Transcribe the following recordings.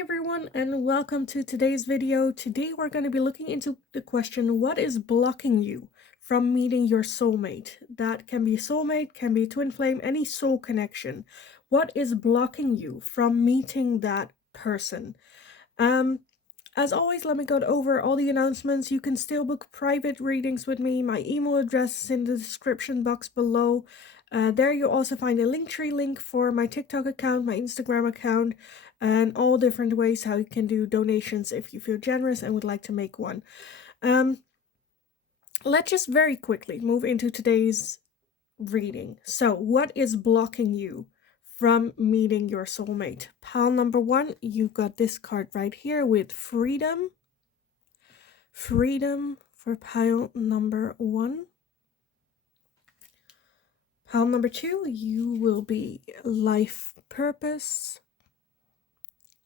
everyone, and welcome to today's video. Today we're going to be looking into the question, what is blocking you from meeting your soulmate? That can be soulmate, can be twin flame, any soul connection. What is blocking you from meeting that person? As always, let me go over all the announcements. You can still book private readings with me. My email address is in the description box below. There you'll also find a Linktree link for my TikTok account, my Instagram account, and all different ways how you can do donations if you feel generous and would like to make one. Let's just very quickly move into today's reading. So, what is blocking you from meeting your soulmate? Pile number one, you've got this card right here with freedom. Freedom for pile number one. Pile number two, you will be life purpose.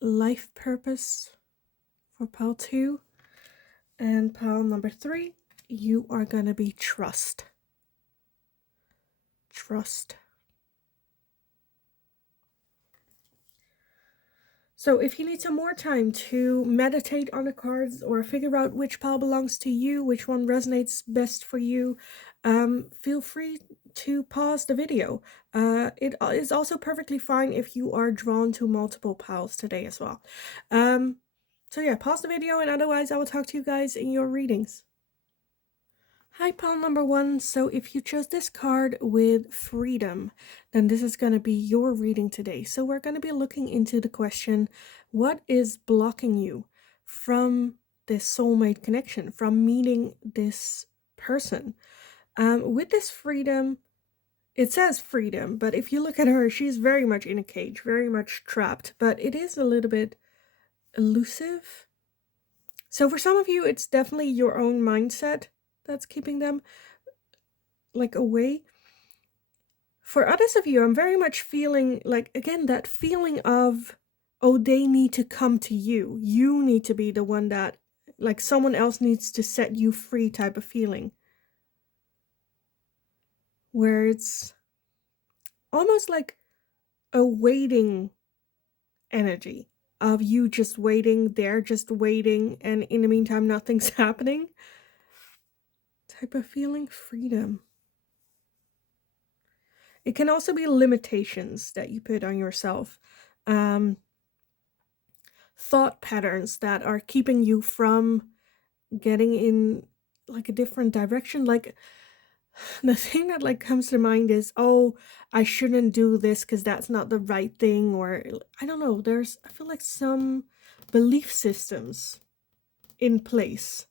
Life purpose for pile two. And pile number three, you are going to be trust. Trust. So if you need some more time to meditate on the cards or figure out which pile belongs to you, which one resonates best for you, feel free to pause the video. It is also perfectly fine if you are drawn to multiple piles today as well. So yeah, pause the video, and otherwise I will talk to you guys in your readings. Hi, pile number one. So if you chose this card with freedom, then this is going to be your reading today. So we're going to be looking into the question, what is blocking you from this soulmate connection, from meeting this person? With this freedom, it says freedom, but if you look at her, she's very much in a cage, very much trapped, but it is a little bit elusive. So for some of you, it's definitely your own mindset that's keeping them like away. For others of you, I'm very much feeling like, again, that feeling of, oh, they need to come to you. You need to be the one that, like, someone else needs to set you free type of feeling. Where it's almost like a waiting energy of you just waiting, they're just waiting, and in the meantime, nothing's happening. Type of feeling, freedom. It can also be limitations that you put on yourself. Thought patterns that are keeping you from getting in like a different direction. Like the thing that like comes to mind is, oh, I shouldn't do this because that's not the right thing. Or I don't know, I feel like some belief systems in place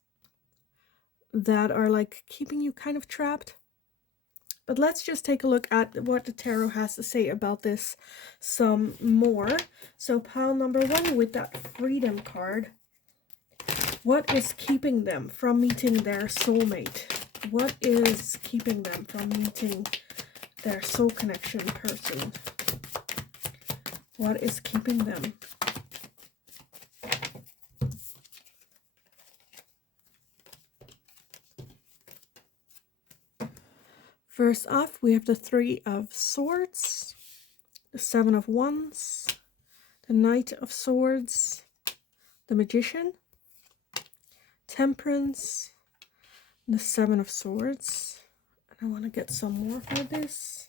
that are like keeping you kind of trapped. But let's just take a look at what the tarot has to say about this some more. So pile number one with that freedom card. What is keeping them from meeting their soulmate? What is keeping them from meeting their soul connection person? What is keeping them? First off, we have the Three of Swords, the Seven of Wands, the Knight of Swords, the Magician, Temperance, the Seven of Swords. And I want to get some more for this.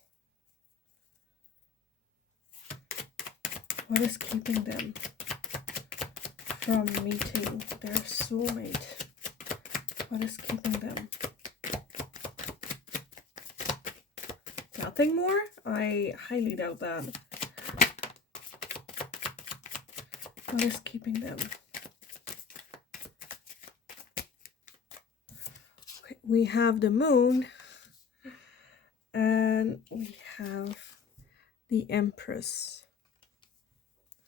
What is keeping them from meeting their soulmate? What is keeping them? Nothing more? I highly doubt that. What is keeping them? Okay, we have the Moon, and we have the Empress.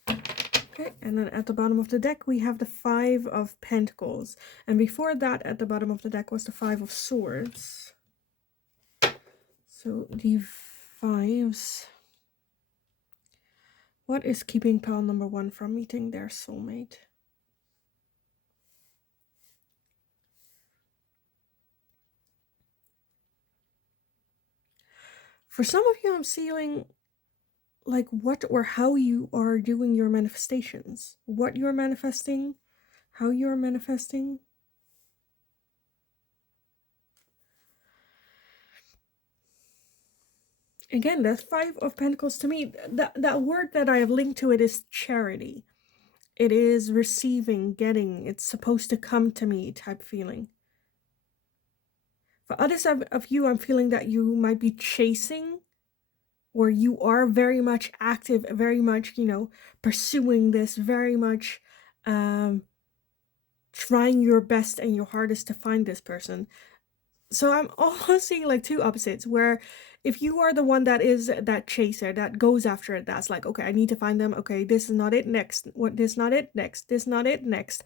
Okay, and then at the bottom of the deck we have the Five of Pentacles, and before that at the bottom of the deck was the Five of Swords. So the fives. What is keeping pile number one from meeting their soulmate? For some of you, I'm feeling like what or how you are doing your manifestations, what you're manifesting, how you're manifesting. Again, that Five of Pentacles, to me, that word that I have linked to it is charity. It is receiving, getting, it's supposed to come to me type feeling. For others of you, I'm feeling that you might be chasing, or you are very much active, very much, pursuing this, very much trying your best and your hardest to find this person. So I'm almost seeing like two opposites, where if you are the one that is that chaser, that goes after it, that's like, okay, I need to find them. Okay, this is not it next. What, this not it next. This not it next.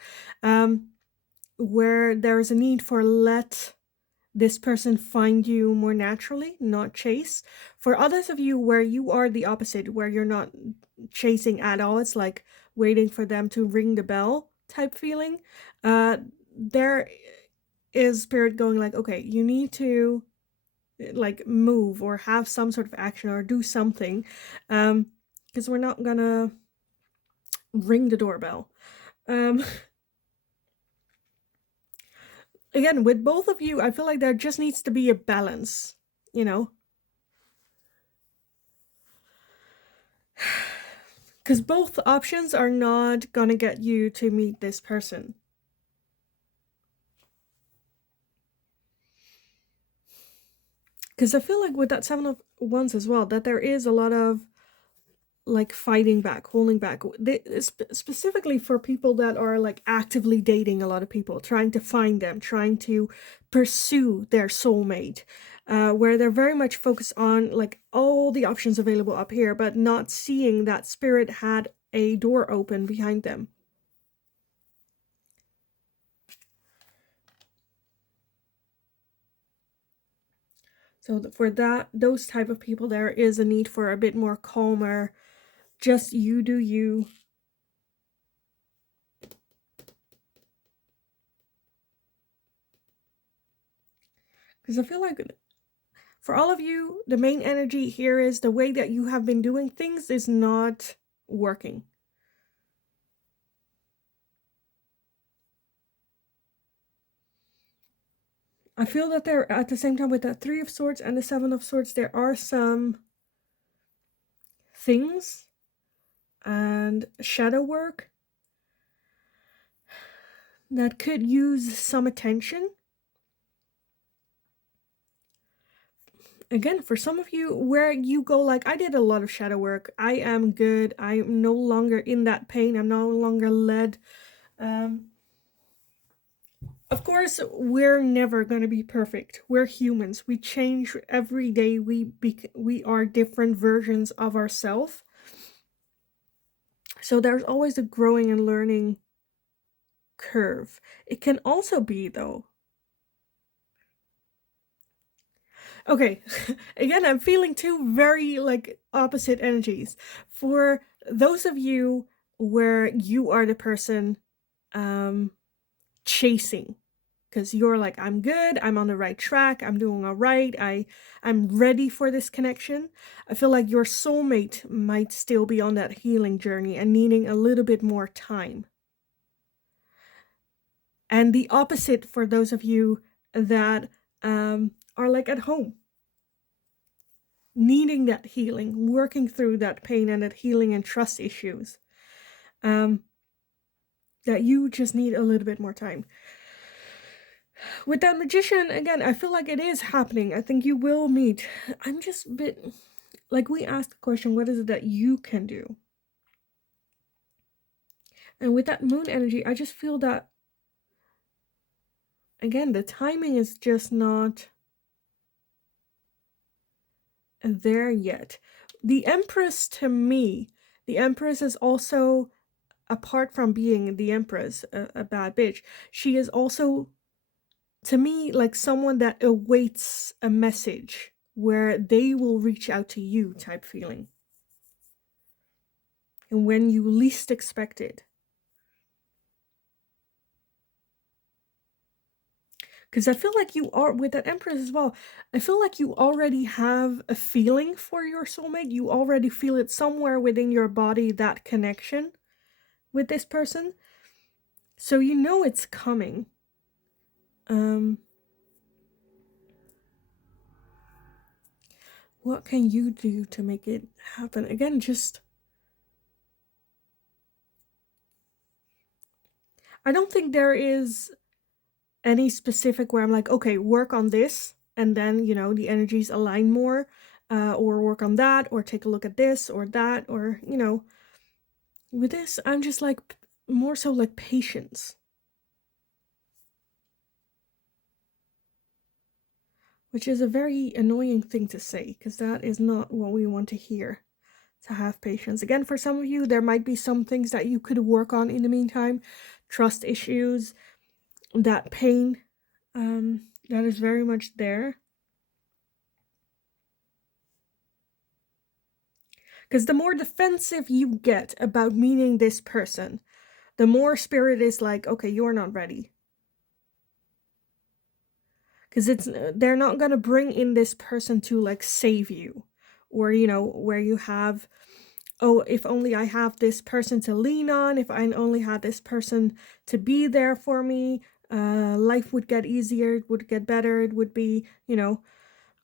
Where there's a need for let this person find you more naturally, not chase. For others of you where you are the opposite, where you're not chasing at all, it's like waiting for them to ring the bell type feeling. There is spirit going like, okay, you need to like move or have some sort of action or do something, because we're not gonna ring the doorbell. Again, with both of you, I feel like there just needs to be a balance, because both options are not gonna get you to meet this person. Because I feel like with that Seven of Wands as well, that there is a lot of like fighting back, holding back. Specifically for people that are like actively dating a lot of people, trying to find them, trying to pursue their soulmate, where they're very much focused on like all the options available up here, but not seeing that spirit had a door open behind them. So for those type of people, there is a need for a bit more calmer, just you do you. Because I feel like for all of you, the main energy here is the way that you have been doing things is not working. I feel that there, at the same time, with the Three of Swords and the Seven of Swords, there are some things and shadow work that could use some attention. Again, for some of you, where you go like, I did a lot of shadow work, I am good, I'm no longer in that pain, I'm no longer led. Of course, we're never going to be perfect. We're humans. We change every day. We are different versions of ourselves. So there's always a growing and learning curve. It can also be, though. Okay, again, I'm feeling two very like opposite energies. For those of you where you are the person chasing, because you're like, I'm good, I'm on the right track, I'm doing all right, I'm ready for this connection. I feel like your soulmate might still be on that healing journey and needing a little bit more time. And the opposite for those of you that are like at home, needing that healing, working through that pain and that healing and trust issues, that you just need a little bit more time. With that Magician, again, I feel like it is happening. I think you will meet. I'm just a bit, like, we asked the question, what is it that you can do? And with that Moon energy, I just feel that, again, the timing is just not there yet. The Empress, to me, the Empress is also, apart from being the Empress, a bad bitch, she is also, to me, like someone that awaits a message where they will reach out to you type feeling. And when you least expect it. Because I feel like you are, with that Empress as well, I feel like you already have a feeling for your soulmate. You already feel it somewhere within your body, that connection with this person. So you know it's coming. What can you do to make it happen? Again, just... I don't think there is any specific where I'm like, okay, work on this, and then, you know, the energies align more, or work on that, or take a look at this or that, or, you know, with this, I'm just like, more so like patience. Which is a very annoying thing to say, because that is not what we want to hear. To have patience. Again, for some of you, there might be some things that you could work on in the meantime. Trust issues, that pain, that is very much there. Because the more defensive you get about meeting this person, the more Spirit is like, okay, you're not ready. Because they're not gonna bring in this person to like save you, or, you know, where you have, oh, if only I have this person to lean on, if I only had this person to be there for me, life would get easier, it would get better, it would be, you know,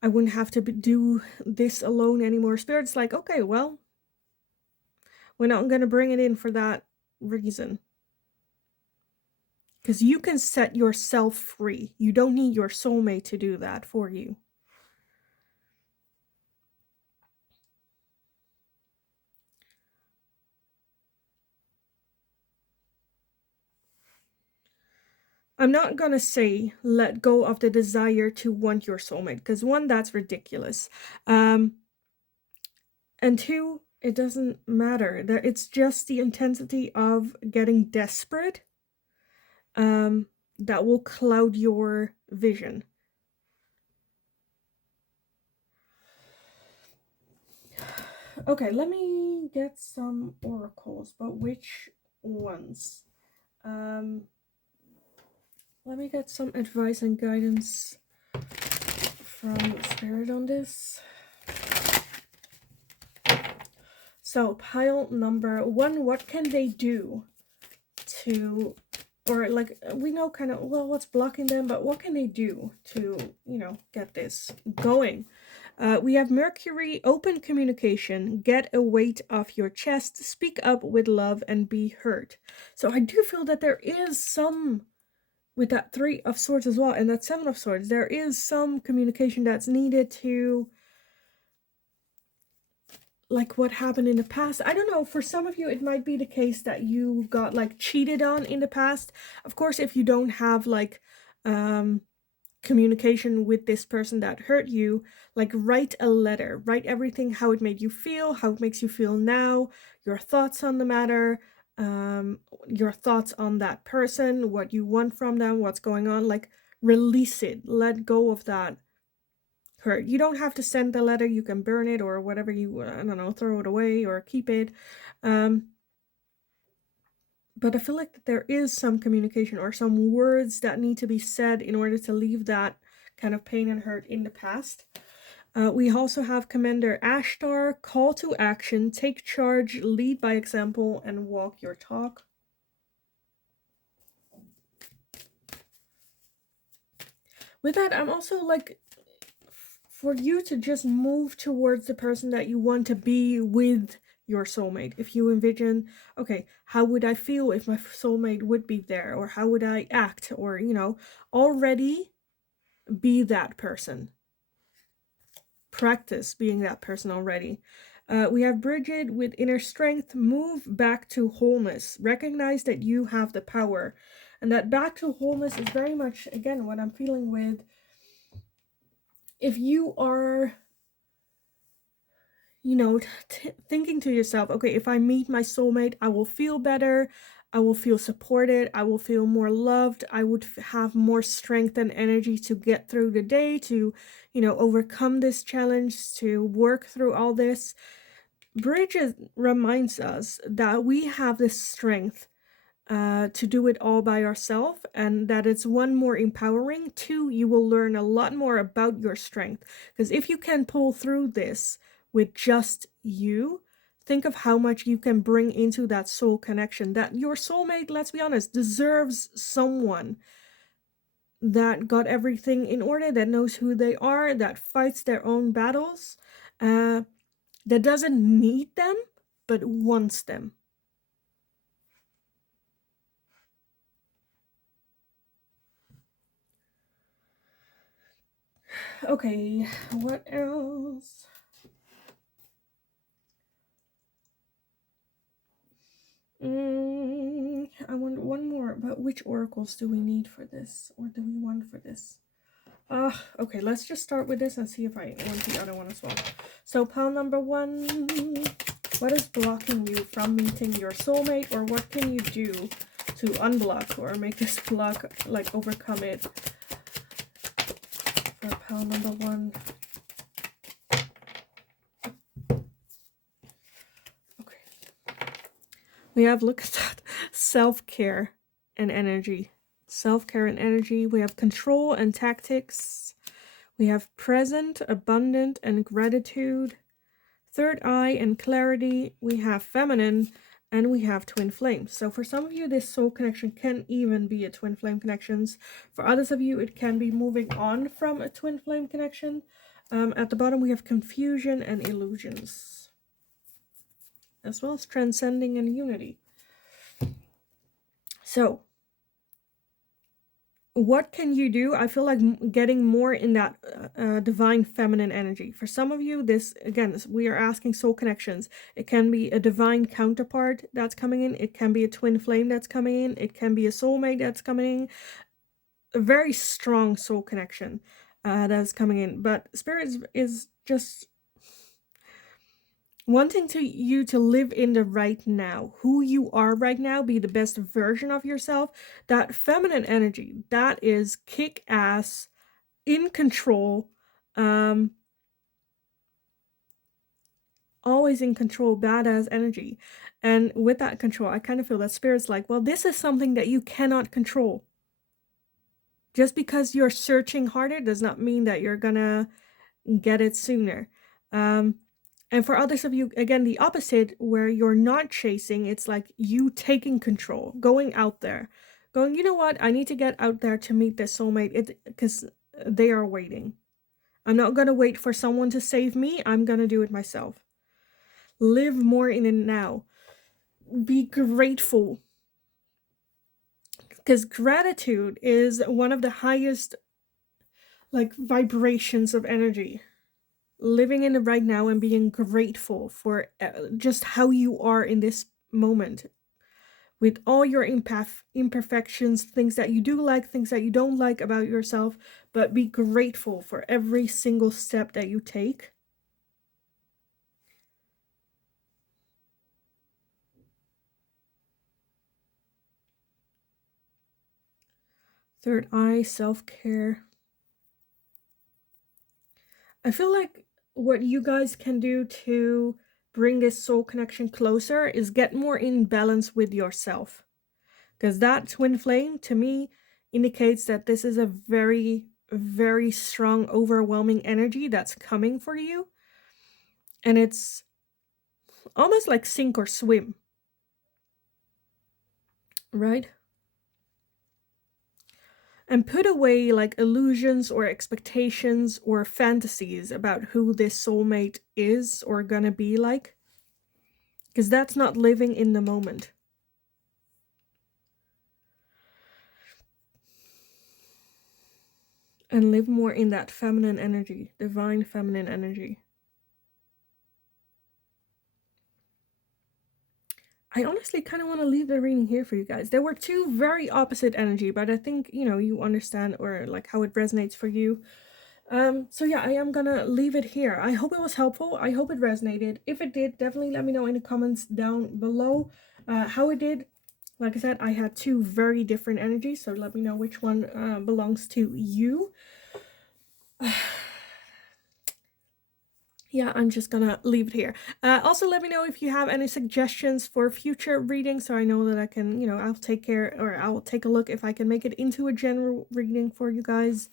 I wouldn't have to do this alone anymore. Spirit's like, okay, well, we're not going to bring it in for that reason. Because you can set yourself free. You don't need your soulmate to do that for you. I'm not gonna say let go of the desire to want your soulmate, because one, that's ridiculous. And two, it doesn't matter. It's just the intensity of getting desperate that will cloud your vision. Okay, let me get some oracles, but which ones? Let me get some advice and guidance from Spirit on this. So, pile number 1, what can they do to, or like, we know kind of, well, what's blocking them, but what can they do to, you know, get this going? We have Mercury, open communication, get a weight off your chest, speak up with love, and be heard. So I do feel that there is some, with that 3 of Swords as well, and that 7 of Swords, there is some communication that's needed to, like, what happened in the past. I don't know, for some of you, it might be the case that you got, like, cheated on in the past. Of course, if you don't have, like, communication with this person that hurt you, like, write a letter, write everything, how it made you feel, how it makes you feel now, your thoughts on the matter, your thoughts on that person, what you want from them, what's going on. Like, release it, let go of that hurt. You don't have to send the letter, you can burn it or whatever, you, I don't know, throw it away or keep it. But I feel like that there is some communication or some words that need to be said in order to leave that kind of pain and hurt in the past. We also have Commander Ashtar, call to action, take charge, lead by example, and walk your talk. With that, I'm also like, for you to just move towards the person that you want to be with your soulmate. If you envision, okay, how would I feel if my soulmate would be there? Or how would I act? Or, you know, already be that person. Practice being that person already. We have Bridget with inner strength, move back to wholeness. Recognize that you have the power. And that back to wholeness is very much, again, what I'm feeling with. If you are, you know, thinking to yourself, okay, if I meet my soulmate, I will feel better, I will feel supported, I will feel more loved, I would have more strength and energy to get through the day, to, you know, overcome this challenge, to work through all this. Bridget reminds us that we have this strength to do it all by yourself, and that it's one, more empowering, two, you will learn a lot more about your strength. Because if you can pull through this with just you, think of how much you can bring into that soul connection. That your soulmate, let's be honest, deserves someone that got everything in order, that knows who they are, that fights their own battles, that doesn't need them but wants them. Okay, what else? I want one more, but which oracles do we need for this? Or do we want for this? Okay, let's just start with this and see if I want the other one as well. So, pile number 1. What is blocking you from meeting your soulmate? Or what can you do to unblock or make this block, like, overcome it? For pile number 1. We have, look at that, self-care and energy. Self-care and energy. We have control and tactics. We have present, abundant, and gratitude. Third eye and clarity. We have feminine, and we have twin flames. So for some of you, this soul connection can even be a twin flame connections. For others of you, it can be moving on from a twin flame connection. At the bottom, we have confusion and illusions, as well as transcending and unity. So, what can you do? I feel like getting more in that divine feminine energy. For some of you, this, again, we are asking soul connections. It can be a divine counterpart that's coming in. It can be a twin flame that's coming in. It can be a soulmate that's coming in. A very strong soul connection that's coming in. But Spirit is just wanting you to live in the right now, who you are right now, be the best version of yourself. That feminine energy, that is kick-ass, in control, always in control, badass energy. And with that control, I kind of feel that Spirit's like, well, this is something that you cannot control. Just because you're searching harder does not mean that you're gonna get it sooner. And for others of you, again, the opposite, where you're not chasing, it's like you taking control, going out there, going, you know what, I need to get out there to meet this soulmate, because they are waiting. I'm not going to wait for someone to save me. I'm going to do it myself. Live more in it now. Be grateful. Because gratitude is one of the highest, like, vibrations of energy. Living in the right now and being grateful for just how you are in this moment, with all your imperfections, things that you do like, things that you don't like about yourself, but be grateful for every single step that you take. Third eye, self-care. I feel like what you guys can do to bring this soul connection closer is get more in balance with yourself. Because that twin flame, to me, indicates that this is a very, very strong, overwhelming energy that's coming for you. And it's almost like sink or swim. Right? And put away like illusions or expectations or fantasies about who this soulmate is or gonna be like. Because that's not living in the moment. And live more in that feminine energy, divine feminine energy. I honestly kind of want to leave the reading here for you guys. There were two very opposite energy, but I think, you know, you understand, or like how it resonates for you. So yeah, I am gonna leave it here. I hope it was helpful. I hope it resonated. If it did, definitely let me know in the comments down below how it did. Like I said, I had two very different energies, so let me know which one belongs to you. yeah, I'm just gonna leave it here. Also, let me know if you have any suggestions for future readings, so I know that I can, I'll take care, or I'll take a look if I can make it into a general reading for you guys.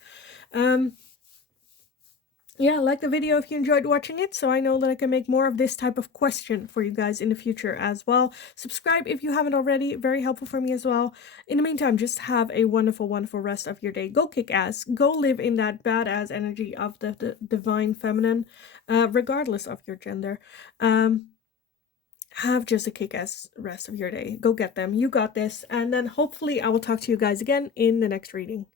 Yeah, like the video if you enjoyed watching it, so I know that I can make more of this type of question for you guys in the future as well. Subscribe if you haven't already, very helpful for me as well. In the meantime, just have a wonderful, wonderful rest of your day. Go kick ass. Go live in that badass energy of the divine feminine, regardless of your gender. Have just a kick-ass rest of your day. Go get them. You got this. And then hopefully I will talk to you guys again in the next reading.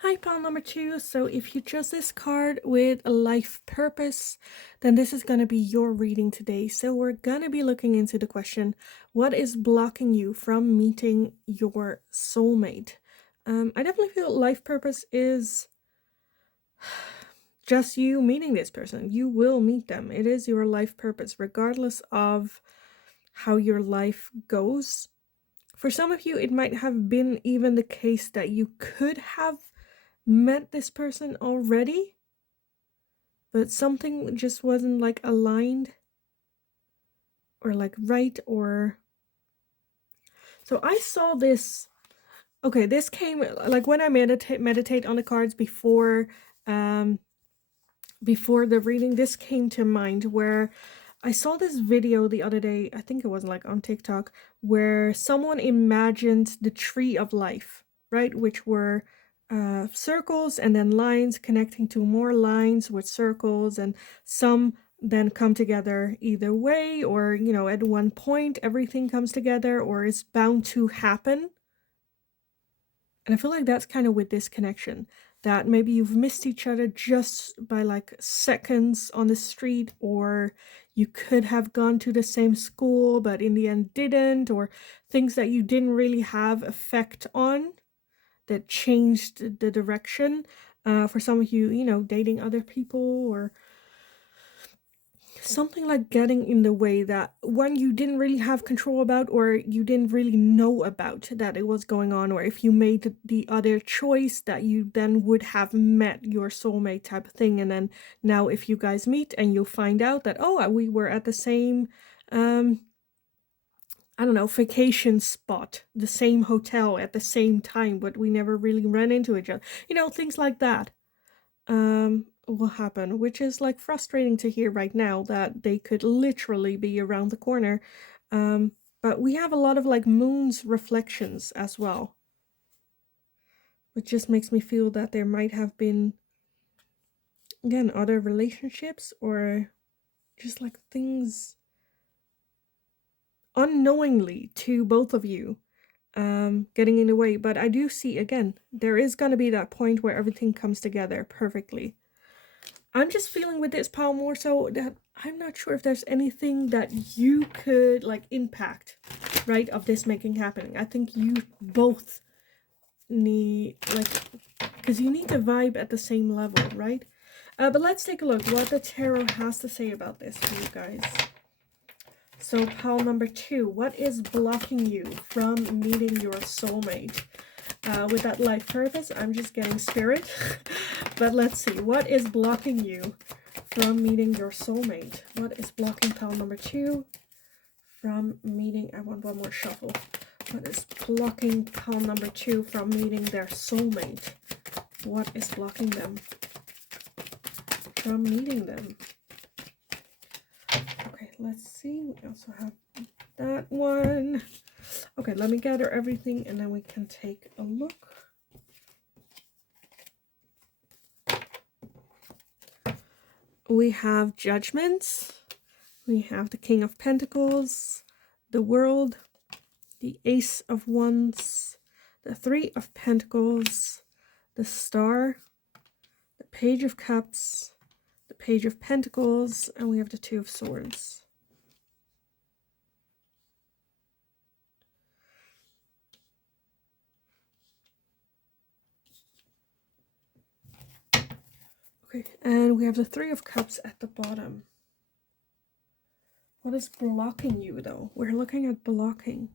Hi, pile number 2. So if you chose this card with a life purpose, then this is going to be your reading today. So we're going to be looking into the question, what is blocking you from meeting your soulmate? I definitely feel life purpose is just you meeting this person. You will meet them. It is your life purpose, regardless of how your life goes. For some of you, it might have been even the case that you could have met this person already, but something just wasn't like aligned or like right, or so I saw this. Okay, this came like when I meditate on the cards before the reading. This came to mind where I saw this video the other day, I think it was like on TikTok, where someone imagined the tree of life, right? Which were circles and then lines connecting to more lines with circles, and some then come together either way, or, at one point everything comes together or is bound to happen. And I feel like that's kind of with this connection, that maybe you've missed each other just by like seconds on the street, or you could have gone to the same school but in the end didn't, or things that you didn't really have effect on that changed the direction. For some of you, dating other people, or something like getting in the way that one you didn't really have control about, or you didn't really know about that it was going on, or if you made the other choice that you then would have met your soulmate type of thing. And then now if you guys meet and you find out that, oh, we were at the same I don't know, vacation spot, the same hotel at the same time, but we never really ran into each other, things like that will happen, which is like frustrating to hear right now that they could literally be around the corner. But we have a lot of like moon's reflections as well, which just makes me feel that there might have been, again, other relationships, or just like things unknowingly to both of you getting in the way. But I do see, again, there is going to be that point where everything comes together perfectly. I'm just feeling with this pile more so that I'm not sure if there's anything that you could like impact, right, of this making happening. I think you both need, like, because you need to vibe at the same level, right? But let's take a look what the tarot has to say about this for you guys. So pile number 2, what is blocking you from meeting your soulmate? With that life purpose, I'm just getting spirit. But let's see, what is blocking you from meeting your soulmate? What is blocking pile number 2 from meeting? I want one more shuffle. What is blocking pile number 2 from meeting their soulmate? What is blocking them from meeting them? Okay, let's see. We also have that one. Okay, let me gather everything and then we can take a look. We have Judgment. We have the King of Pentacles, the World, the Ace of Wands, the Three of Pentacles, the Star, the Page of Cups, the Page of Pentacles, and we have the Two of Swords. Okay, and we have the Three of Cups at the bottom. What is blocking you, though? We're looking at blocking.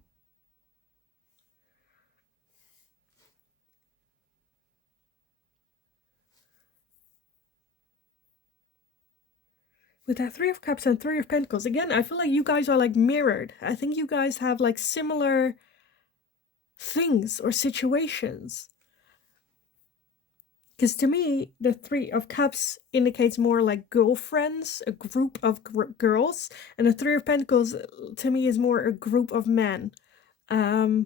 with that Three of Cups and Three of Pentacles, again, I feel like you guys are like mirrored. I think you guys have like similar things or situations. Because to me, the Three of Cups indicates more like girlfriends, a group of girls, and the Three of Pentacles to me is more a group of men. And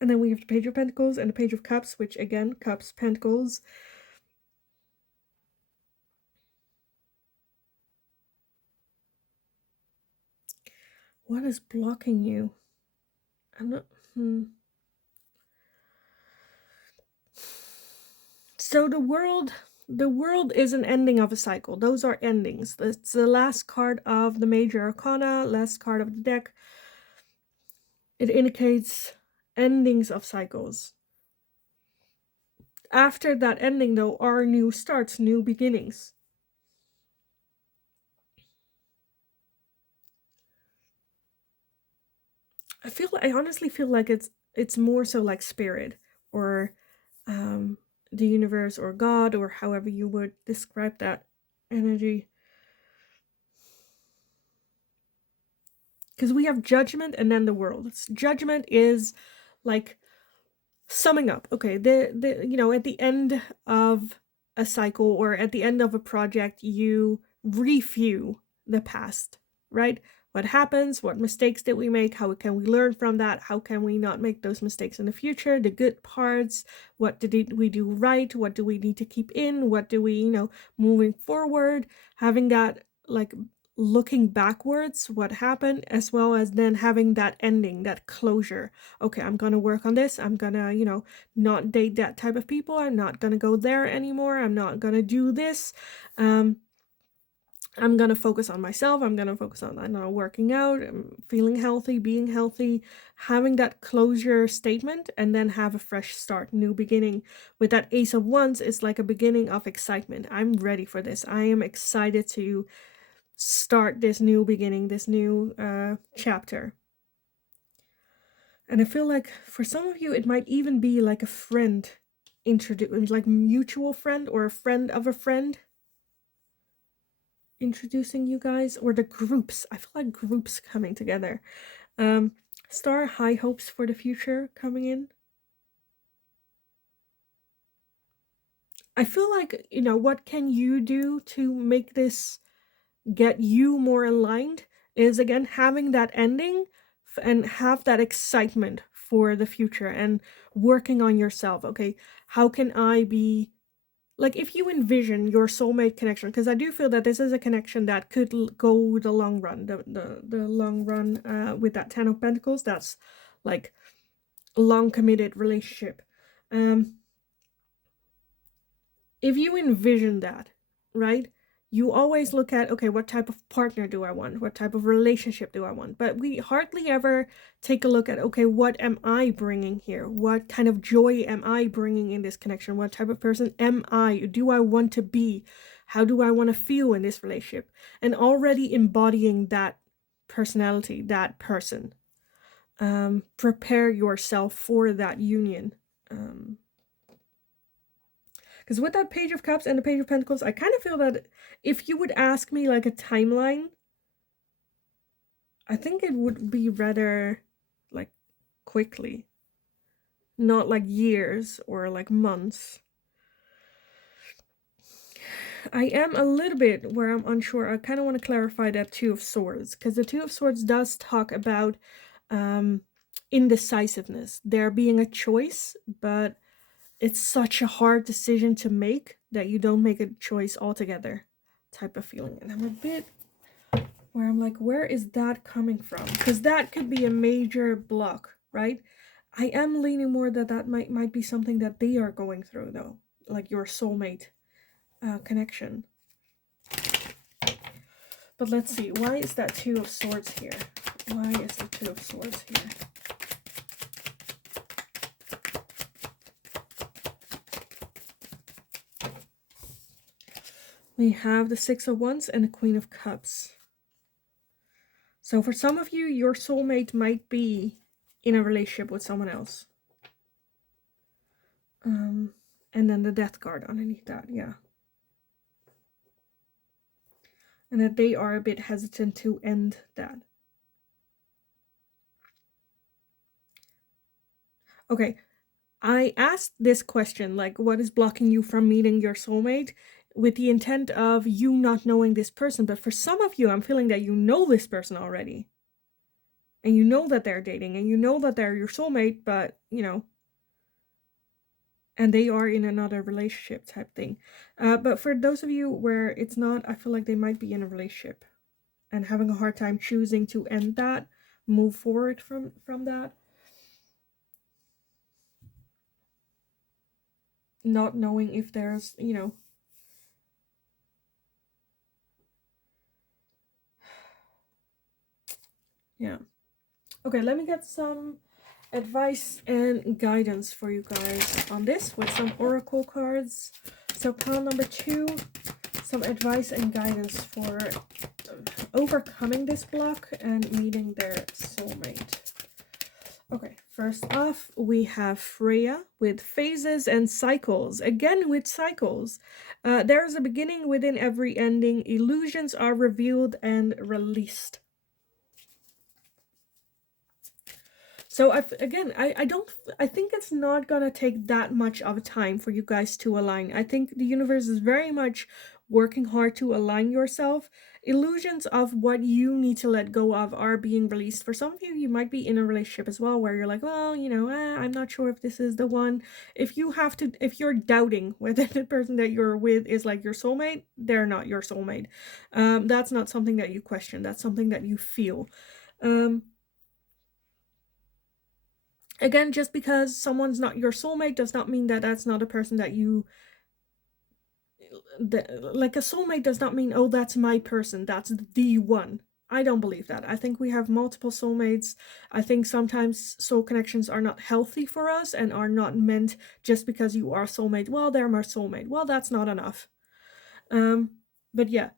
then we have the Page of Pentacles and the Page of Cups, which again, Cups, Pentacles. What is blocking you? I'm not... So the world is an ending of a cycle. Those are endings. It's the last card of the Major Arcana, last card of the deck. It indicates endings of cycles. After that ending, though, are new starts, new beginnings. I honestly feel like it's more so like spirit or the universe or God or however you would describe that energy. Because we have judgment and then the world. Judgment is like summing up. Okay, the you know, at the end of a cycle or at the end of a project, you review the past, right? What happens? What mistakes did we make? How can we learn from that? How can we not make those mistakes in the future? The good parts. What did we do right? What do we need to keep in? What do we, you know, moving forward? Having that like looking backwards, what happened, as well as then having that ending, that closure. Okay, I'm gonna work on this. I'm gonna, you know, not date that type of people. I'm not gonna go there anymore. I'm not gonna do this. I'm gonna focus on myself. I'm gonna focus on, I don't know, working out, feeling healthy, being healthy, having that closure statement, and then have a fresh start, new beginning. With that Ace of Wands, it's like a beginning of excitement. I'm ready for this. I am excited to start this new beginning, this new chapter. And I feel like for some of you, it might even be like a friend like mutual friend or a friend of a friend introducing you guys, or the groups. I feel like groups coming together. Star, high hopes for the future coming in. I feel like, you know, what can you do to make this get you more aligned is, again, having that ending and have that excitement for the future and working on yourself. Okay, how can I be, like, if you envision your soulmate connection, because I do feel that this is a connection that could go the long run, the long run with that Ten of Pentacles. That's like long committed relationship. If you envision that, right, you always look at, okay, what type of partner do I want? What type of relationship do I want? But we hardly ever take a look at, okay, what am I bringing here? What kind of joy am I bringing in this connection? What type of person am I? Do I want to be? How do I want to feel in this relationship? And already embodying that personality, that person. Prepare yourself for that union. Because with that Page of Cups and the Page of Pentacles, I kind of feel that if you would ask me like a timeline, I think it would be rather like quickly. Not like years or like months. I am a little bit where I'm unsure. I kind of want to clarify that Two of Swords. Because the Two of Swords does talk about indecisiveness. There being a choice, but it's such a hard decision to make that you don't make a choice altogether type of feeling. And I'm a bit where I'm like, where is that coming from? Because that could be a major block, right? I am leaning more that might be something that they are going through, though, like your soulmate connection. But let's see, why is that Two of Swords here? Why is the Two of Swords here? We have the Six of Wands and the Queen of Cups. So for some of you, your soulmate might be in a relationship with someone else. And then the Death card underneath that, yeah. and that they are a bit hesitant to end that. Okay, I asked this question, like, what is blocking you from meeting your soulmate, with the intent of you not knowing this person. But for some of you, I'm feeling that you know this person already. And you know that they're dating, and you know that they're your soulmate, but, you know, and they are in another relationship type thing. But for those of you where it's not, I feel like they might be in a relationship and having a hard time choosing to end that, move forward from that. Not knowing if there's, you know, yeah. Okay, let me get some advice and guidance for you guys on this with some oracle cards. So pile number 2, some advice and guidance for overcoming this block and meeting their soulmate. Okay, first off, we have Freya with phases and cycles. Again, with cycles. There is a beginning within every ending. Illusions are revealed and released. So I think it's not gonna take that much of a time for you guys to align. I think the universe is very much working hard to align yourself. Illusions of what you need to let go of are being released. For some of you, you might be in a relationship as well where you're like, well, you know, I'm not sure if this is the one. If you're doubting whether the person that you're with is like your soulmate, they're not your soulmate. That's not something that you question. That's something that you feel. Again, just because someone's not your soulmate does not mean that that's not a person that you... like, a soulmate does not mean, oh, that's my person, that's the one. I don't believe that. I think we have multiple soulmates. I think sometimes soul connections are not healthy for us and are not meant just because you are soulmate. Well, they're my soulmate. Well, that's not enough. But yeah,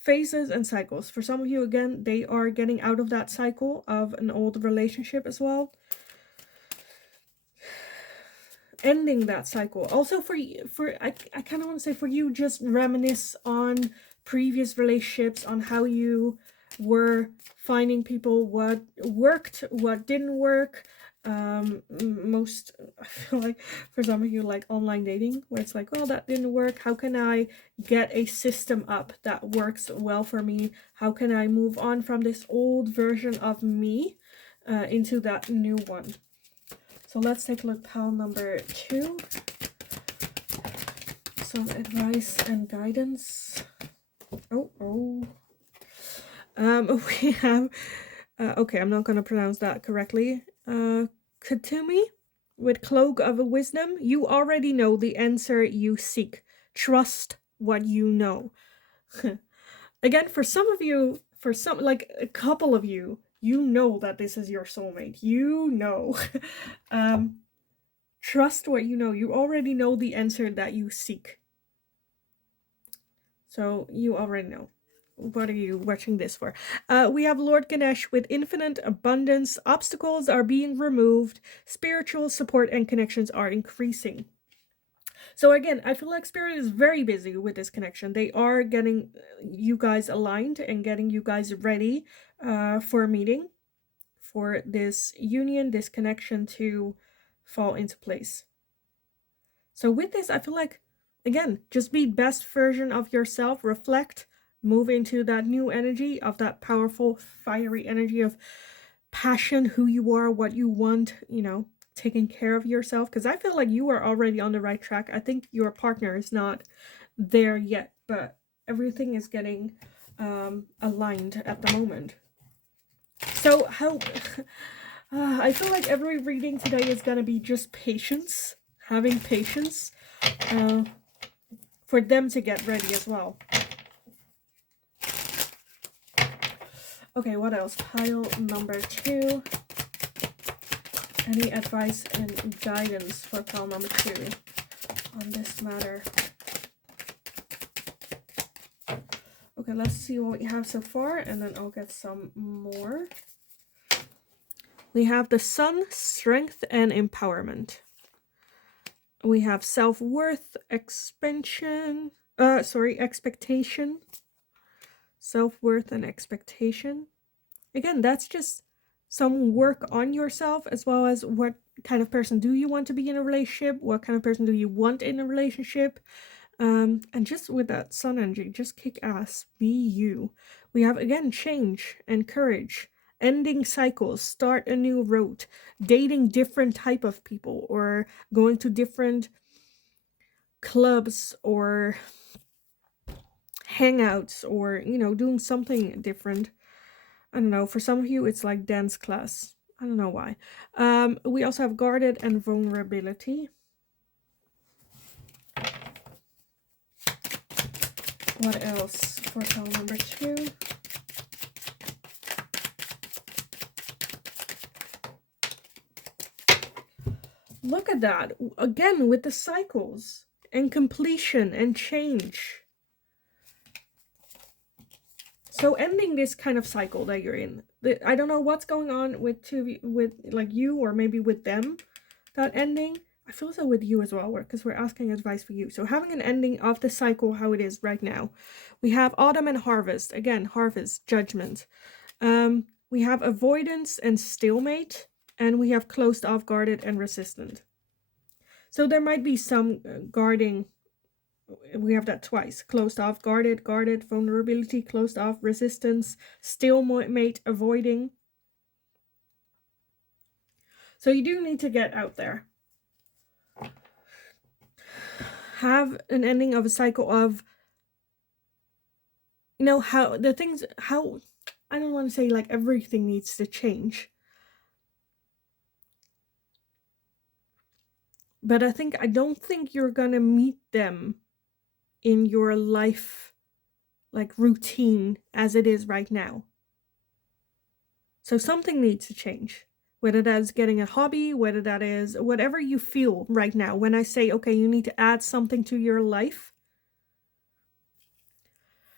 phases and cycles. For some of you, again, they are getting out of that cycle of an old relationship as well. Ending that cycle. Also I kind of want to say for you, just reminisce on previous relationships, on how you were finding people, what worked, what didn't work. Most, I feel like for some of you, like online dating, where it's like, well, that didn't work, how can I get a system up that works well for me? How can I move on from this old version of me into that new one? So let's take a look, pile number 2. Some advice and guidance. We have, okay, I'm not going to pronounce that correctly. Katumi with Cloak of Wisdom. You already know the answer you seek. Trust what you know. Again, for some of you, like a couple of you, you know that this is your soulmate. You know. Trust what you know. You already know the answer that you seek. So you already know. What are you watching this for? We have Lord Ganesh with infinite abundance. Obstacles are being removed. Spiritual support and connections are increasing. So again, I feel like Spirit is very busy with this connection. They are getting you guys aligned and getting you guys ready for a meeting, for this union, this connection to fall into place. So with this, I feel like, again, just be best version of yourself, reflect, move into that new energy of that powerful, fiery energy of passion, who you are, what you want, you know, taking care of yourself. Because I feel like you are already on the right track. I think your partner is not there yet, but everything is getting aligned at the moment. So how... I feel like every reading today is going to be just patience, having patience for them to get ready as well. Okay, what else? Pile number 2. Any advice and guidance for pile number 2 on this matter? Okay, let's see what we have so far, and then I'll get some more. We have the Sun, strength and empowerment. We have self-worth, expectation. self-worth and expectation. Again, that's just some work on yourself, as well as what kind of person do you want to be in a relationship, what kind of person do you want in a relationship. And just with that sun energy, just kick ass, be you. We have again change and courage, ending cycles, start a new road, dating different type of people, or going to different clubs or hangouts, or doing something different. I don't know, for some of you it's like dance class. I don't know why. We also have guarded and vulnerability. What else for pile number 2? Look at that. Again, with the cycles and completion and change. So ending this kind of cycle that you're in. I don't know what's going on with like you, or maybe with them, that ending. I feel so with you as well, because we're asking advice for you. So having an ending of the cycle how it is right now. We have autumn and harvest. Again, harvest, judgment. We have avoidance and stalemate. And we have closed off, guarded, and resistant. So there might be some guarding. We have that twice. Closed off, guarded, guarded, vulnerability, closed off, resistance, stalemate, avoiding. So you do need to get out there. Have an ending of a cycle of, how the things, how, I don't want to say like everything needs to change. But I don't think you're gonna meet them in your life, like routine as it is right now. So something needs to change. Whether that is getting a hobby, whether that is whatever you feel right now. When I say, okay, you need to add something to your life.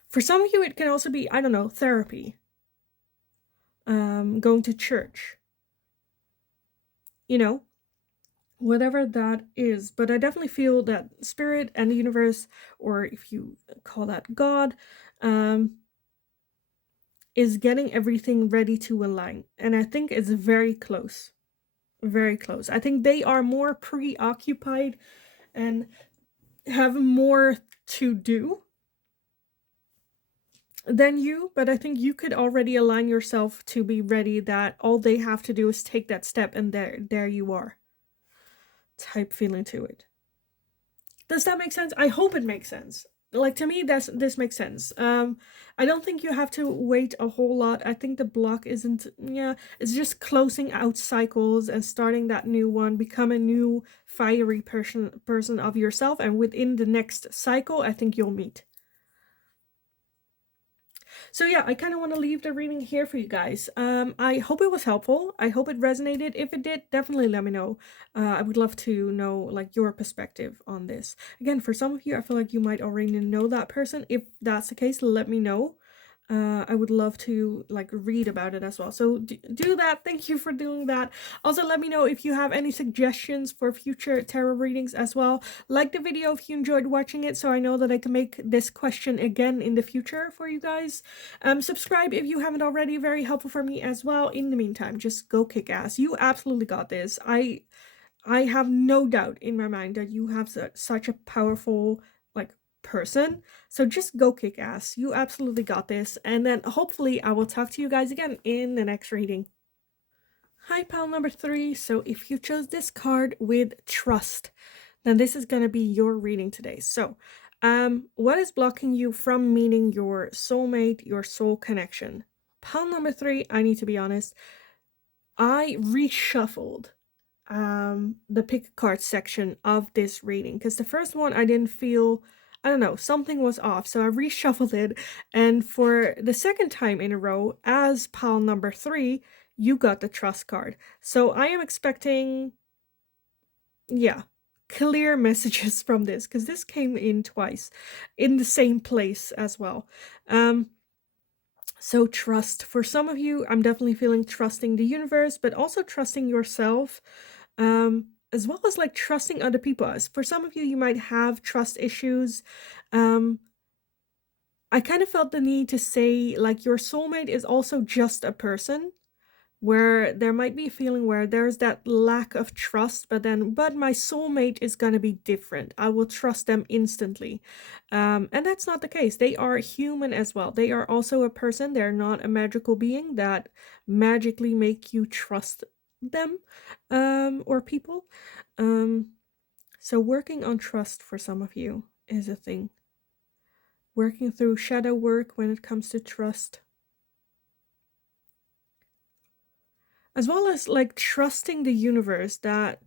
For some of you, it can also be, I don't know, therapy. Going to church. Whatever that is. But I definitely feel that spirit and the universe, or if you call that God, is getting everything ready to align. And I think it's very close. Very close. I think they are more preoccupied and have more to do than you, but I think you could already align yourself to be ready, that all they have to do is take that step, and there you are. Type feeling to it. Does that make sense? I hope it makes sense. Like, to me, this makes sense. I don't think you have to wait a whole lot. I think the block isn't, it's just closing out cycles and starting that new one, become a new fiery person of yourself, and within the next cycle, I think you'll meet. So yeah, I kind of want to leave the reading here for you guys. I hope it was helpful. I hope it resonated. If it did, definitely let me know. I would love to know like your perspective on this. Again, for some of you, I feel like you might already know that person. If that's the case, let me know. I would love to like read about it as well. So do that. Thank you for doing that. Also, let me know if you have any suggestions for future tarot readings as well. Like the video if you enjoyed watching it, so I know that I can make this question again in the future for you guys. Subscribe if you haven't already. Very helpful for me as well. In the meantime, just go kick ass. You absolutely got this. I have no doubt in my mind that you have such a powerful person. So just go kick ass. You absolutely got this. And then hopefully I will talk to you guys again in the next reading. Hi, pile number 3. So if you chose this card with trust, then this is going to be your reading today. So what is blocking you from meeting your soulmate, your soul connection? Pile number 3, I need to be honest, I reshuffled the pick a card section of this reading, because the first one I didn't feel, I don't know, something was off, so I reshuffled it, and for the second time in a row, as pile number 3, you got the trust card. So I am expecting, clear messages from this, because this came in twice in the same place as well. So trust. For some of you, I'm definitely feeling trusting the universe, but also trusting yourself. As well as like trusting other people. As for some of you, you might have trust issues. I kind of felt the need to say, like, your soulmate is also just a person, where there might be a feeling where there's that lack of trust, but my soulmate is going to be different. I will trust them instantly. And that's not the case. They are human as well. They are also a person. They're not a magical being that magically make you trust them, or people. Um, so working on trust for some of you is a thing. Working through shadow work when it comes to trust. As well as like trusting the universe that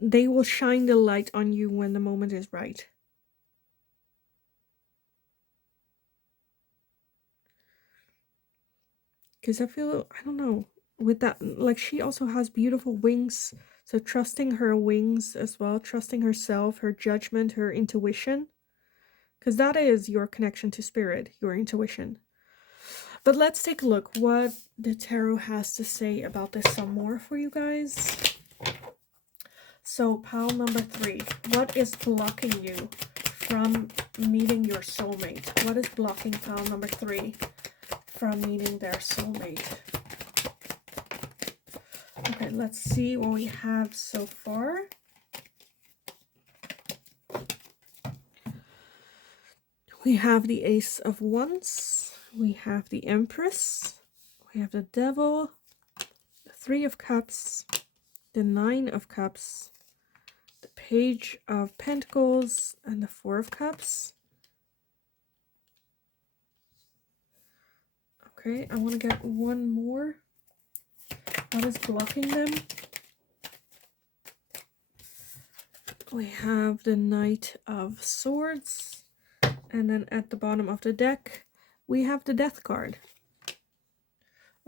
they will shine the light on you when the moment is right. Because I feel, I don't know, with that, like she also has beautiful wings. So trusting her wings as well, trusting herself, her judgment, her intuition. Because that is your connection to spirit, your intuition. But let's take a look what the tarot has to say about this some more for you guys. So, pile number 3. What is blocking you from meeting your soulmate? What is blocking pile number 3 from meeting their soulmate? Okay, let's see what we have so far. We have the Ace of Wands. We have the Empress. We have the Devil. The Three of Cups. The Nine of Cups. The Page of Pentacles. And the Four of Cups. Okay, I want to get one more. What is blocking them? We have the Knight of Swords. And then at the bottom of the deck, we have the Death card.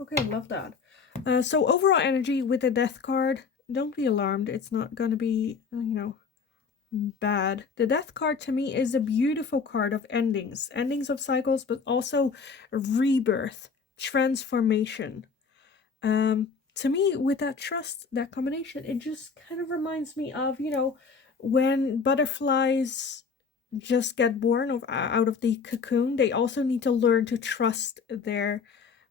Okay, love that. So overall energy with the Death card, don't be alarmed. It's not going to be, bad. The Death card to me is a beautiful card of endings. Endings of cycles, but also rebirth, transformation. To me, with that trust, that combination, it just kind of reminds me of, when butterflies just get born out of the cocoon, they also need to learn to trust their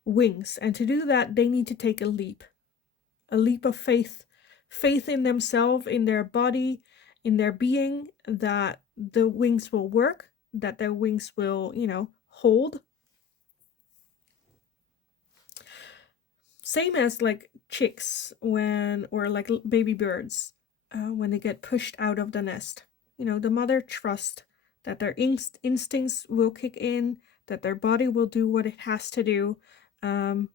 wings. And to do that, they need to take a leap of faith in themselves, in their body, in their being, that the wings will work, that their wings will, hold. Same as like chicks or like baby birds, when they get pushed out of the nest. The mother trusts that their instincts will kick in, that their body will do what it has to do, and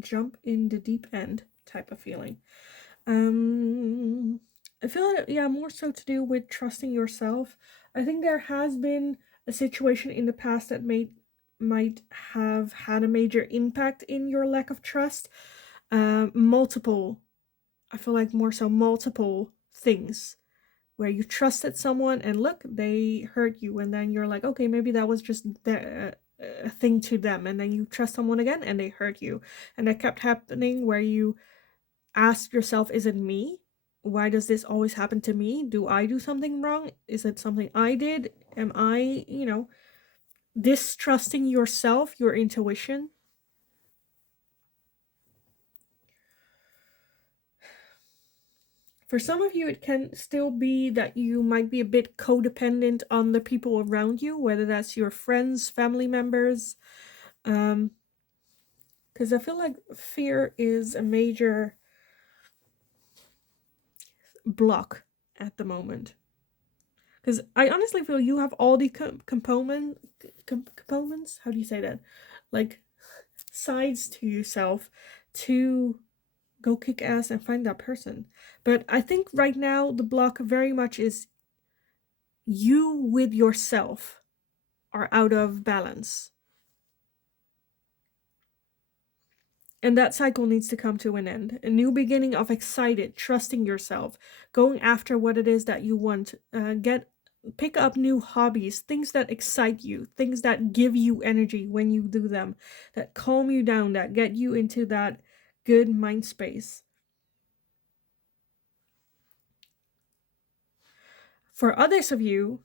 jump in the deep end type of feeling. I feel like, yeah, more so to do with trusting yourself. I think there has been a situation in the past that might have had a major impact in your lack of trust. Multiple, I feel like more so multiple things where you trusted someone and look, they hurt you, and then you're like, okay, maybe that was just a thing to them, and then you trust someone again and they hurt you, and that kept happening where you ask yourself, is it me? Why does this always happen to me? Do I do something wrong? Is it something I did? Am I, distrusting yourself, your intuition? For some of you, it can still be that you might be a bit codependent on the people around you, whether that's your friends, family members. Because I feel like fear is a major block at the moment. Because I honestly feel you have all the components. How do you say that? Like sides to yourself to go kick ass and find that person. But I think right now the block very much is you with yourself are out of balance. And that cycle needs to come to an end. A new beginning of excited, trusting yourself, going after what it is that you want. Pick up new hobbies, things that excite you, things that give you energy when you do them, that calm you down, that get you into that good mind space. For others of you,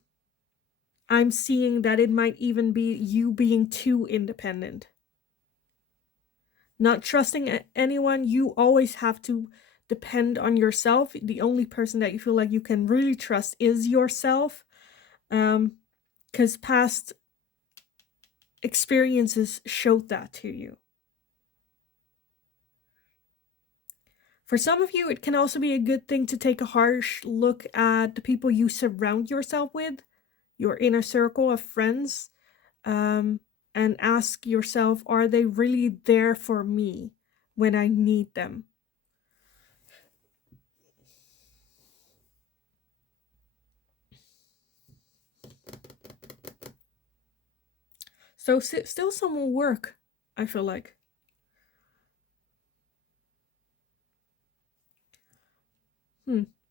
I'm seeing that it might even be you being too independent. Not trusting anyone, you always have to depend on yourself. The only person that you feel like you can really trust is yourself. Because past experiences showed that to you. For some of you, it can also be a good thing to take a harsh look at the people you surround yourself with, your inner circle of friends, and ask yourself, are they really there for me when I need them? So still some work, I feel like.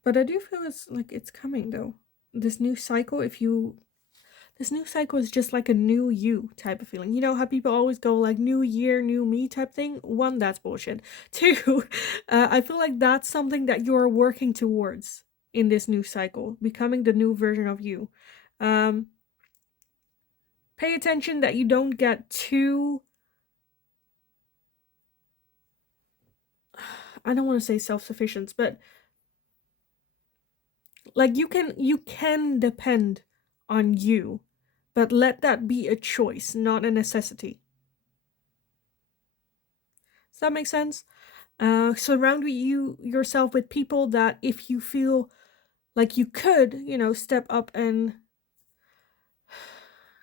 But I do feel it's coming though. This new cycle, this new cycle is just like a new you type of feeling. You know how people always go like new year, new me type thing? One, that's bullshit. Two, I feel like that's something that you're working towards in this new cycle, becoming the new version of you. Um, Pay attention that you don't get too, I don't want to say self-sufficient, but like you can depend on you, but let that be a choice, not a necessity. Does that make sense? Surround yourself with people that if you feel like you could, step up and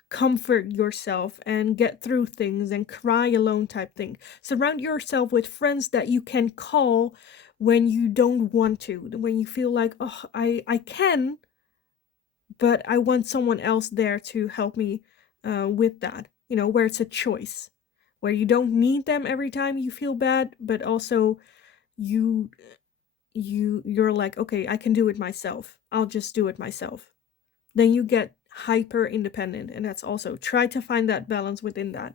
comfort yourself and get through things and cry alone type thing. Surround yourself with friends that you can call when you don't want to, when you feel like, oh, I can, but I want someone else there to help me with that. Where it's a choice, where you don't need them every time you feel bad, but also you you're like, okay, I can do it myself. I'll just do it myself. Then you get hyper independent, and that's also try to find that balance within that.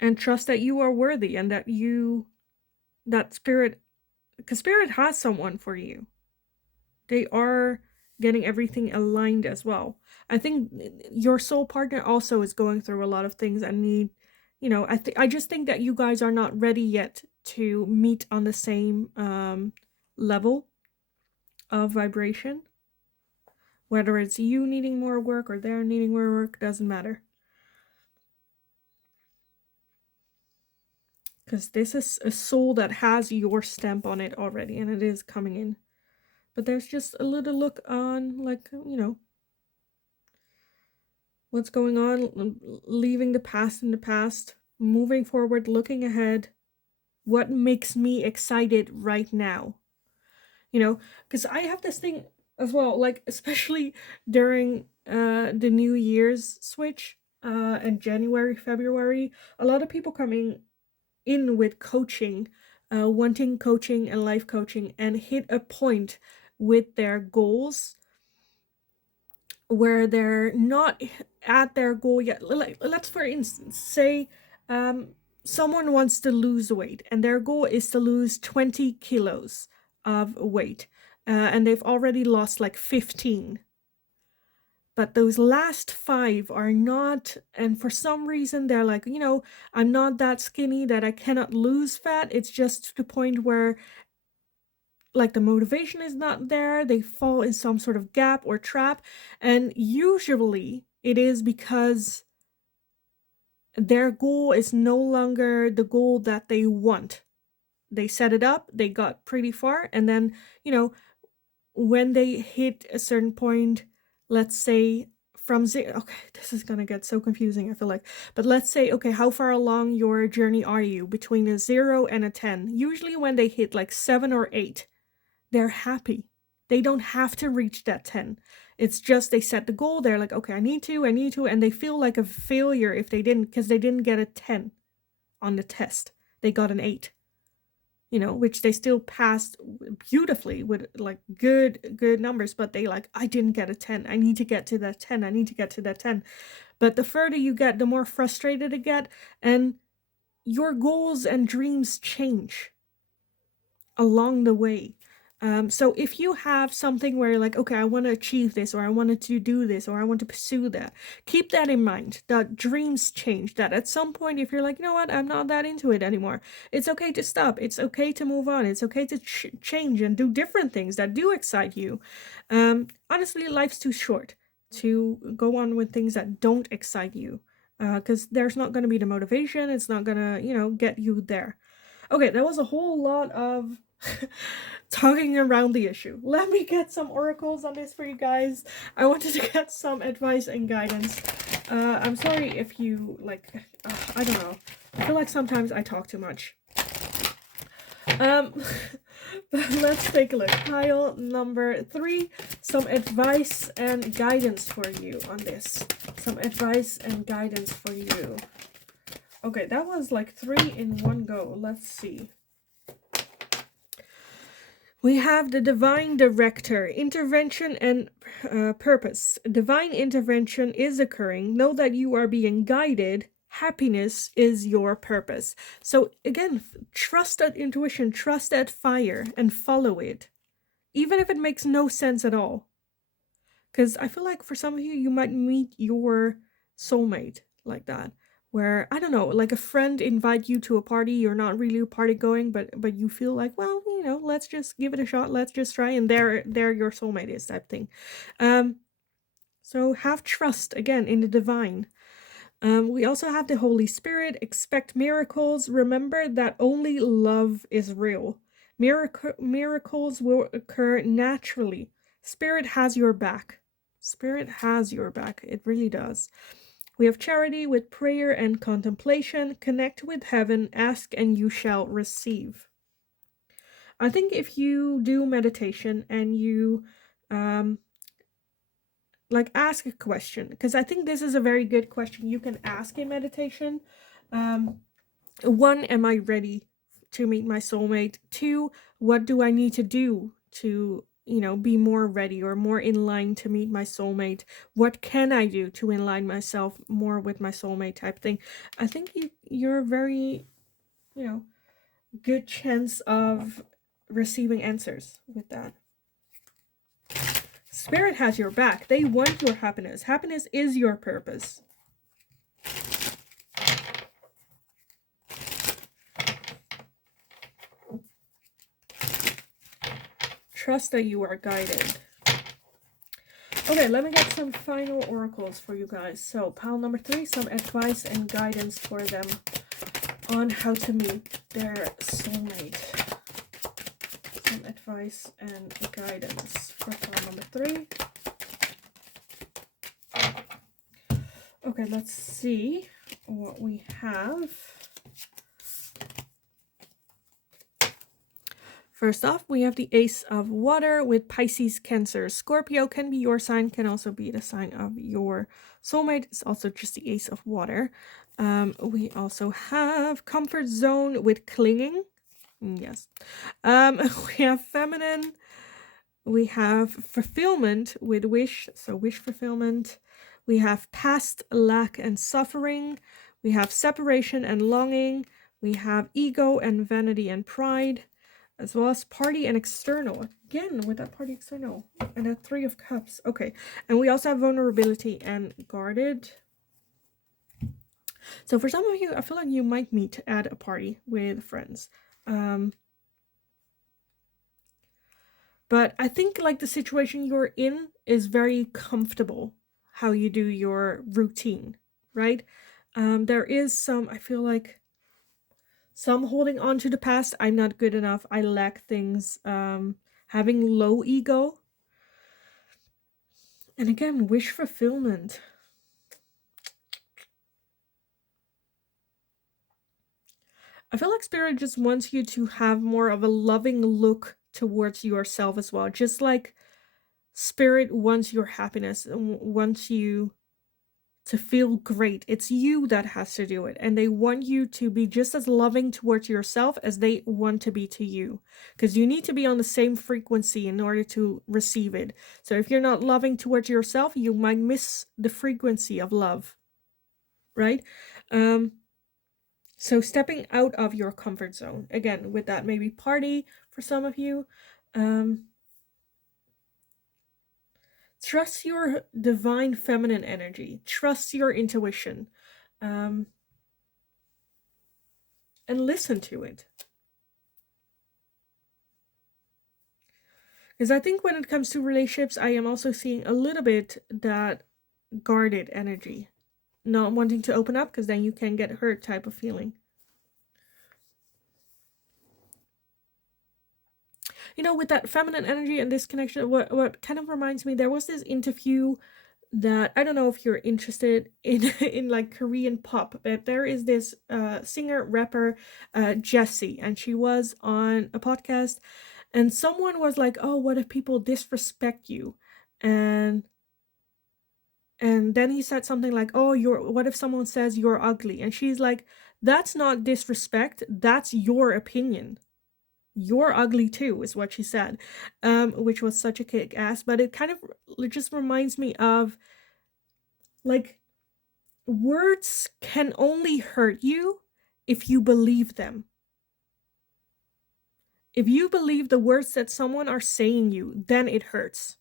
And trust that you are worthy and that spirit, because spirit has someone for you. They are getting everything aligned as well. I think your soul partner also is going through a lot of things and I just think that you guys are not ready yet to meet on the same level of vibration. Whether it's you needing more work or they're needing more work, doesn't matter. Because this is a soul that has your stamp on it already and it is coming in. But there's just a little look on, like, what's going on, leaving the past in the past, moving forward, looking ahead. What makes me excited right now? Because I have this thing as well, like, especially during the New Year's switch and January, February, a lot of people coming in with coaching, wanting coaching and life coaching, and hit a point with their goals where they're not at their goal yet. Let's, for instance, say someone wants to lose weight and their goal is to lose 20 kilos of weight, and they've already lost like 15. But those last 5 are not, and for some reason they're like, I'm not that skinny that I cannot lose fat. It's just to the point where like the motivation is not there, they fall in some sort of gap or trap, and usually it is because their goal is no longer the goal that they want. They set it up, they got pretty far, and then, when they hit a certain point, let's say from zero, okay, this is gonna get so confusing, I feel like, but let's say, okay, how far along your journey are you between a 0 and a 10? Usually when they hit like 7 or 8, they're happy. They don't have to reach that 10. It's just they set the goal. They're like, okay, I need to, and they feel like a failure if they didn't, because they didn't get a 10 on the test. They got an 8, which they still passed beautifully with like good numbers, but they like, I didn't get a 10. I need to get to that 10. I need to get to that 10. But the further you get, the more frustrated you get, and your goals and dreams change. along the way. So if you have something where you're like, okay, I want to achieve this, or I wanted to do this, or I want to pursue that, keep that in mind, that dreams change, that at some point, if you're like, you know what, I'm not that into it anymore, it's okay to stop. It's okay to move on. It's okay to change and do different things that do excite you. Honestly, life's too short to go on with things that don't excite you, because there's not going to be the motivation. It's not going to, get you there. Okay, that was a whole lot of talking around the issue. Let me get some oracles on this for you guys. I wanted to get some advice and guidance. I'm sorry if you, I don't know. I feel like sometimes I talk too much. But let's take a look. Pile number 3, some advice and guidance for you on this. Some advice and guidance for you. Okay, that was like 3 in one go. Let's see. We have the divine director, intervention and purpose. Divine intervention is occurring. Know that you are being guided. Happiness is your purpose. So again, trust that intuition, trust that fire, and follow it. Even if it makes no sense at all. Because I feel like for some of you, you might meet your soulmate like that. Where, I don't know, like a friend invite you to a party, you're not really a party going, but you feel like, well, let's just give it a shot, let's just try, and there your soulmate is, type thing. So have trust, again, in the divine. We also have the Holy Spirit. Expect miracles. Remember that only love is real. Miracles will occur naturally. Spirit has your back. Spirit has your back. It really does. We have charity with prayer and contemplation. Connect with heaven. Ask and you shall receive. I think if you do meditation and you ask a question, because I think this is a very good question you can ask in meditation. 1, am I ready to meet my soulmate? 2, what do I need to do to be more ready or more in line to meet my soulmate? What can I do to align myself more with my soulmate, type thing? I think you're very good chance of receiving answers with that. Spirit has your back. They want your happiness. Happiness is your purpose. Trust that you are guided. Okay, let me get some final oracles for you guys. So, pile number 3, some advice and guidance for them on how to meet their soulmate. Some advice and guidance for pile number 3. Okay, let's see what we have. First off, we have the Ace of Water with Pisces, Cancer, Scorpio. Can be your sign, can also be the sign of your soulmate. It's also just the Ace of Water. We also have Comfort Zone with Clinging. Yes. We have Feminine. We have Fulfillment with Wish, so wish fulfillment. We have Past, Lack, and Suffering. We have Separation and Longing. We have Ego and Vanity and Pride, as well as Party and External. Again, with that Party External. And a 3 of Cups. Okay. And we also have Vulnerability and Guarded. So for some of you, I feel like you might meet at a party with friends. But I think like the situation you're in is very comfortable, how you do your routine, right? There is some, I feel like, some holding on to the past. I'm not good enough. I lack things. Having low ego. And again, wish fulfillment. I feel like Spirit just wants you to have more of a loving look towards yourself as well. Just like Spirit wants your happiness and wants you to feel great. It's you that has to do it. And they want you to be just as loving towards yourself as they want to be to you. Because you need to be on the same frequency in order to receive it. So if you're not loving towards yourself, you might miss the frequency of love. Right? So stepping out of your comfort zone. Again, with that, maybe party, for some of you. Trust your divine feminine energy. Trust your intuition. Um, and listen to it. Because I think when it comes to relationships, I am also seeing a little bit that guarded energy. Not wanting to open up because then you can get hurt type of feeling. You know, with that feminine energy and this connection, what kind of reminds me, there was this interview that I don't know if you're interested in in like Korean pop, but there is this singer rapper Jessie, and she was on a podcast, and someone was like, "Oh, what if people disrespect you?" and and then he said something like, "Oh, you're what if someone says you're ugly?" And she's like, "That's not disrespect, that's your opinion. You're ugly too," is what she said, which was such a kick ass. But it kind of just reminds me of like words can only hurt you if you believe them. If you believe the words that someone are saying you, then it hurts.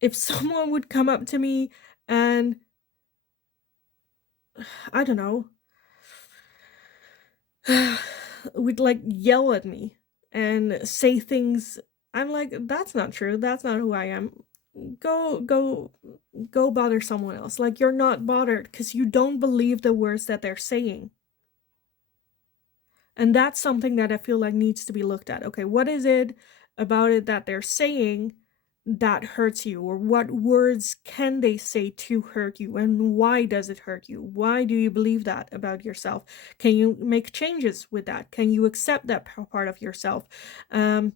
If someone would come up to me and I don't know, would like yell at me and say things, I'm like, that's not true. That's not who I am. Go go bother someone else. Like you're not bothered because you don't believe the words that they're saying. And that's something that I feel like needs to be looked at. Okay, what is it about it that they're saying that hurts you? Or what words can they say to hurt you? And why does it hurt you? Why do you believe that about yourself? Can you make changes with that? Can you accept that part of yourself? Can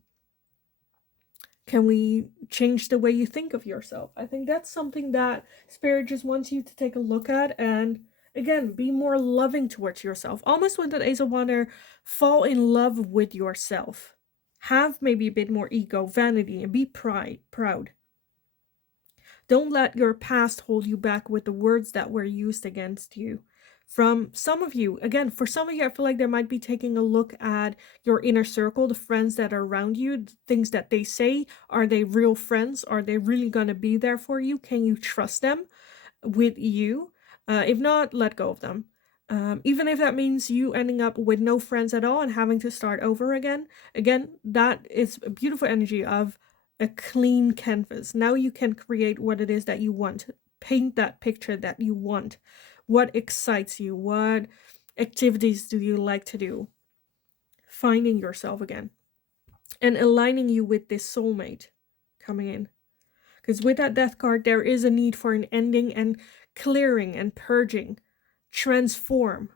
we change the way you think of yourself? I think that's something that Spirit just wants you to take a look at and again be more loving towards yourself. Almost with that Ace of Wonder, fall in love with yourself. Have maybe a bit more ego, vanity, and be proud. Don't let your past hold you back with the words that were used against you. From some of you, again, for some of you, I feel like they might be taking a look at your inner circle, the friends that are around you, the things that they say. Are they real friends? Are they really going to be there for you? Can you trust them with you? If not, let go of them. Even if that means you ending up with no friends at all and having to start over again, that is a beautiful energy of a clean canvas. Now you can create what it is that you want. Paint that picture that you want. What excites you? What activities do you like to do? Finding yourself again. And aligning you with this soulmate coming in. Because with that death card, there is a need for an ending and clearing and purging. Transform.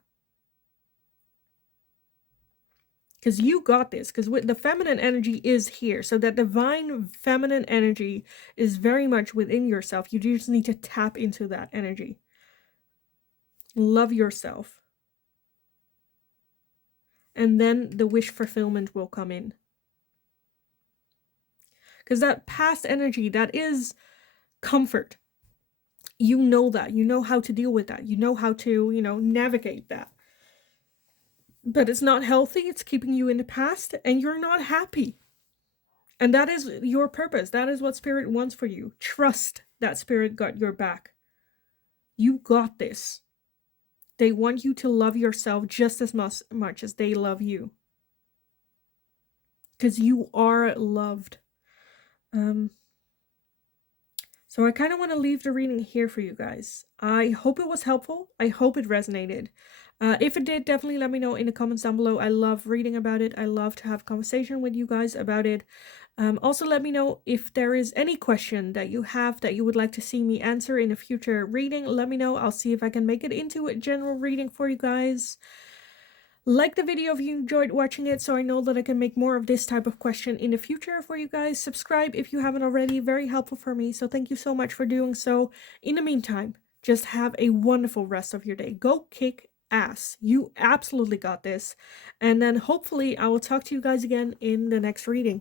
Because you got this. Because with the feminine energy is here. So that divine feminine energy is very much within yourself. You just need to tap into that energy. Love yourself. And then the wish fulfillment will come in. Because that past energy, that is comfort. You know that. You know how to deal with that. You know how to, navigate that. But it's not healthy. It's keeping you in the past and you're not happy. And that is your purpose. That is what Spirit wants for you. Trust that Spirit got your back. You got this. They want you to love yourself just as much as they love you. Because you are loved. So I kind of want to leave the reading here for you guys. I hope it was helpful. I hope it resonated. If it did, definitely let me know in the comments down below. I love reading about it. I love to have conversation with you guys about it. Also, let me know if there is any question that you have that you would like to see me answer in a future reading. Let me know. I'll see if I can make it into a general reading for you guys. Like the video if you enjoyed watching it so I know that I can make more of this type of question in the future for you guys. Subscribe if you haven't already. Very helpful for me. So thank you so much for doing so. In the meantime, just have a wonderful rest of your day. Go kick ass. You absolutely got this. And then hopefully I will talk to you guys again in the next reading.